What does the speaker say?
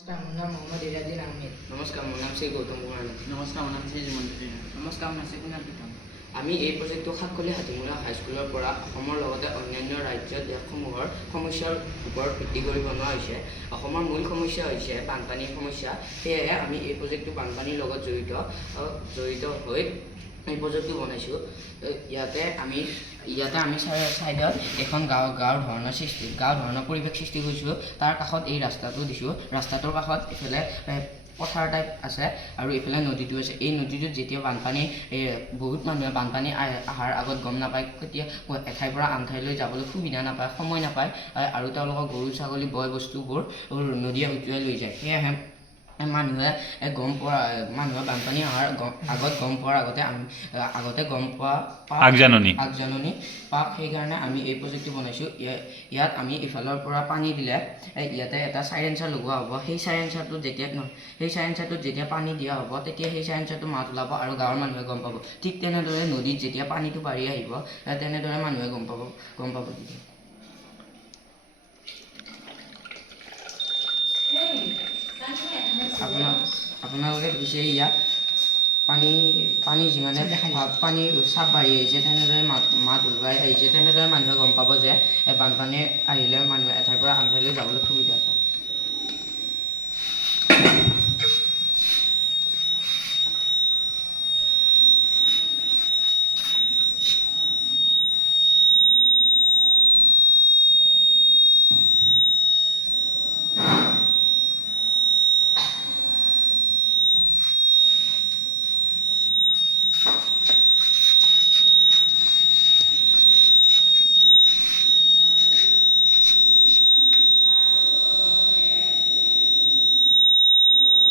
नमस्कार, मुन्ना मोहम्मद इरादीन आহমেদ। নমস্কাৰ, মোৰ নাম শ্ৰী গৌতম কুমাৰ। নমস্কাৰ, মোৰ নাম শ্ৰী জীমন্ত। নমস্কাৰ, মই নাচিকুনাল পিতম। আমি এই প্ৰজেক্টটো সাতকলীয়া হাতীমূলা হাইস্কুলৰ পৰা অসমৰ লগতে অন্যান্য ৰাজ্য দেশসমূহৰ সমস্যাৰ ওপৰত ভিত্তি কৰি বনোৱা হৈছে। অসমৰ মূল সমস্যা হৈছে বানপানীৰ সমস্যা। সেয়েহে আমি এই প্ৰজেক্টটো বানপানীৰ লগত জড়িত হৈ এই প্ৰজেক্টটো বনাইছোঁ। ইয়াতে আমি চাইডত এখন গাঁৱৰ ধৰণৰ পৰিৱেশ সৃষ্টি কৰিছোঁ। তাৰ কাষত এই ৰাস্তাটো দিছোঁ। ৰাস্তাটোৰ কাষত এইফালে পথাৰ টাইপ আছে আৰু এইফালে নদীটো আছে। এই নদীটোত যেতিয়া বানপানী বহুত মানুহে বানপানী অহাৰ আগত গম নাপায়, কেতিয়া এঠাইৰ পৰা আন ঠাইলৈ যাবলৈ সুবিধা নাপায়, সময় নাপায় আৰু তেওঁলোকৰ গৰু ছাগলী বয় বস্তুবোৰ নদীয়ে উটুৱাই লৈ যায়। সেয়েহে মানুহে বানপানী অহাৰ আগত গম পোৱাৰ আগতে গম পোৱা আগজাননী পাওক। সেইকাৰণে আমি এই প্ৰজেক্টটো বনাইছোঁ। ইয়াত আমি ইফালৰ পৰা পানী দিলে ইয়াতে এটা চাইলেঞ্চাৰ লগোৱা হ'ব। সেই চাইলেঞ্চাৰটোত যেতিয়া পানী দিয়া হ'ব, তেতিয়া সেই চাইলেঞ্চাৰটো মাত ওলাব আৰু গাঁৱৰ মানুহে গম পাব। ঠিক তেনেদৰে নদীত যেতিয়া পানীটো বাঢ়ি আহিব, তেনেদৰে মানুহে গম পাব। আপোনালোকে দেখিছে ইয়াত পানী যিমানে পানীৰ চাপ বাঢ়ি আহিছে, তেনেদৰে মাত ওলাই আহিছে, তেনেদৰে মানুহে গম পাব যে বানপানী আহিলে মানুহে এঠাইৰ পৰা আন ঠাইলৈ যাবলৈ সুবিধা পায়।